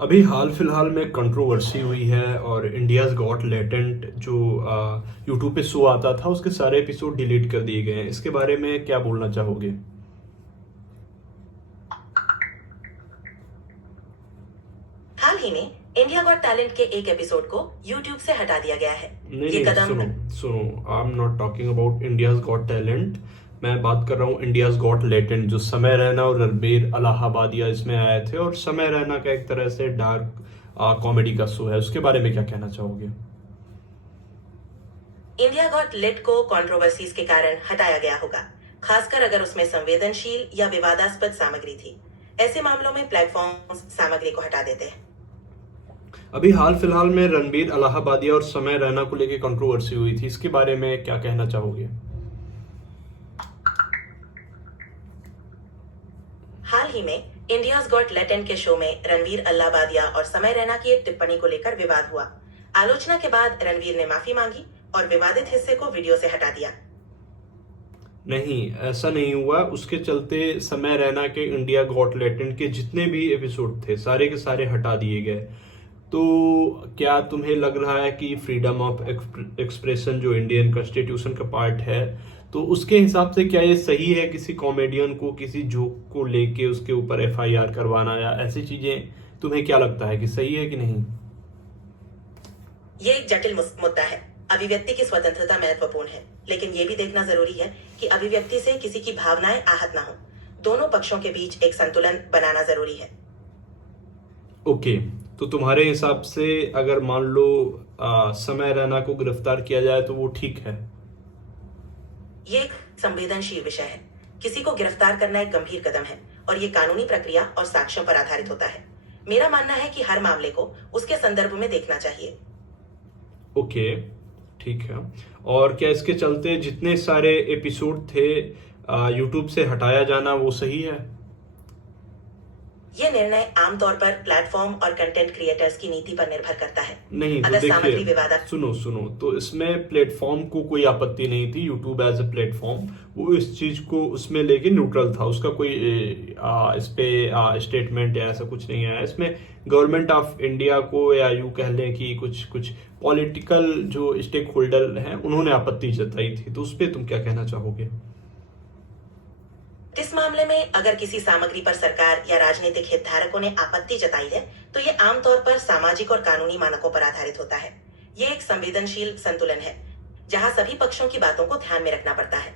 अभी हाल फिलहाल में कंट्रोवर्सी हुई है और इंडियाज गॉट लेटेंट जो यूट्यूब पे शो आता था उसके सारे एपिसोड डिलीट कर दिए गए हैं। इसके बारे में क्या बोलना चाहोगे? हाल ही में इंडिया गॉट टैलेंट के एक एपिसोड को YouTube से हटा दिया गया है। नहीं ये नहीं, कदम सुनो सुनो, I am not talking about India's got talent. मैं बात कर रहा हूँ इंडियाज गॉट लेटेंट, जो समय रैना और रणबीर अलाहाबादिया इसमें आए थे, और समय रैना का एक तरह से डार्क कॉमेडी का शो है। उसके बारे में क्या कहना चाहोगे? इंडिया गॉट लेट को कंट्रोवर्सीज के कारण हटाया गया होगा, खासकर अगर उसमें संवेदनशील या विवादास्पद सामग्री थी। ऐसे मामलों में प्लेटफॉर्म सामग्री को हटा देते हैं। अभी हाल फिलहाल में रणबीर अलाहाबादिया और समय रैना को लेकर कंट्रोवर्सी हुई थी, इसके बारे में क्या कहना चाहोगे? हाल ही में इंडियाज गॉट लेटेंट के शो में रणवीर अल्लाबादिया और समय रैना की एक टिप्पणी को लेकर विवाद हुआ। आलोचना के बाद रणवीर ने माफी मांगी और विवादित हिस्से को वीडियो से हटा दिया। नहीं, ऐसा नहीं हुआ। उसके चलते समय रैना के इंडिया गॉट लेटेंट के जितने भी एपिसोड थे सारे के सारे हटा दिए गए। तो क्या तुम्हें लग रहा है कि फ्रीडम ऑफ एक्सप्रेशन जो इंडियन कॉन्स्टिट्यूशन का पार्ट है, तो उसके हिसाब से क्या ये सही है किसी कॉमेडियन को किसी जोक को लेके उसके ऊपर एफआईआर करवाना या ऐसी चीजें? तुम्हें क्या लगता है कि सही है कि नहीं? ये एक जटिल मुद्दा है। अभिव्यक्ति की स्वतंत्रता महत्वपूर्ण है, लेकिन ये भी देखना जरूरी है कि अभिव्यक्ति से किसी की भावनाएं आहत ना हो। दोनों पक्षों के बीच एक संतुलन बनाना जरूरी है। ओके, तो तुम्हारे हिसाब से अगर मान लो समय रैना को गिरफ्तार किया जाए तो वो ठीक है? ये एक संवेदनशील विषय है। किसी को गिरफ्तार करना एक गंभीर कदम है और ये कानूनी प्रक्रिया और साक्ष्यों पर आधारित होता है। मेरा मानना है कि हर मामले को उसके संदर्भ में देखना चाहिए। ओके, ठीक है। और क्या इसके चलते जितने सारे एपिसोड थे यूट्यूब से हटाया जाना वो सही है? ये निर्णय आमतौर पर प्लेटफॉर्म और कंटेंट क्रिएटर्स की नीति पर निर्भर करता है। नहीं, तो अगर सामग्री देखिए, विवादास्पद सुनो सुनो, तो इसमें प्लेटफॉर्म को कोई आपत्ति नहीं थी। यूट्यूब एज अ प्लेटफॉर्म वो इस चीज को उसमें लेके न्यूट्रल था। उसका कोई इस पे स्टेटमेंट या ऐसा कुछ नहीं आया। इसमें गवर्नमेंट ऑफ इंडिया को या यूं कह लें कि कुछ कुछ पॉलिटिकल जो स्टेक होल्डर हैं उन्होंने आपत्ति जताई थी। तो उस पर तुम क्या कहना चाहोगे? इस मामले में अगर किसी सामग्री पर सरकार या राजनीतिक हितधारकों ने आपत्ति जताई है, तो ये आमतौर पर सामाजिक और कानूनी मानकों पर आधारित होता है। ये एक संवेदनशील संतुलन है, जहां सभी पक्षों की बातों को ध्यान में रखना पड़ता है।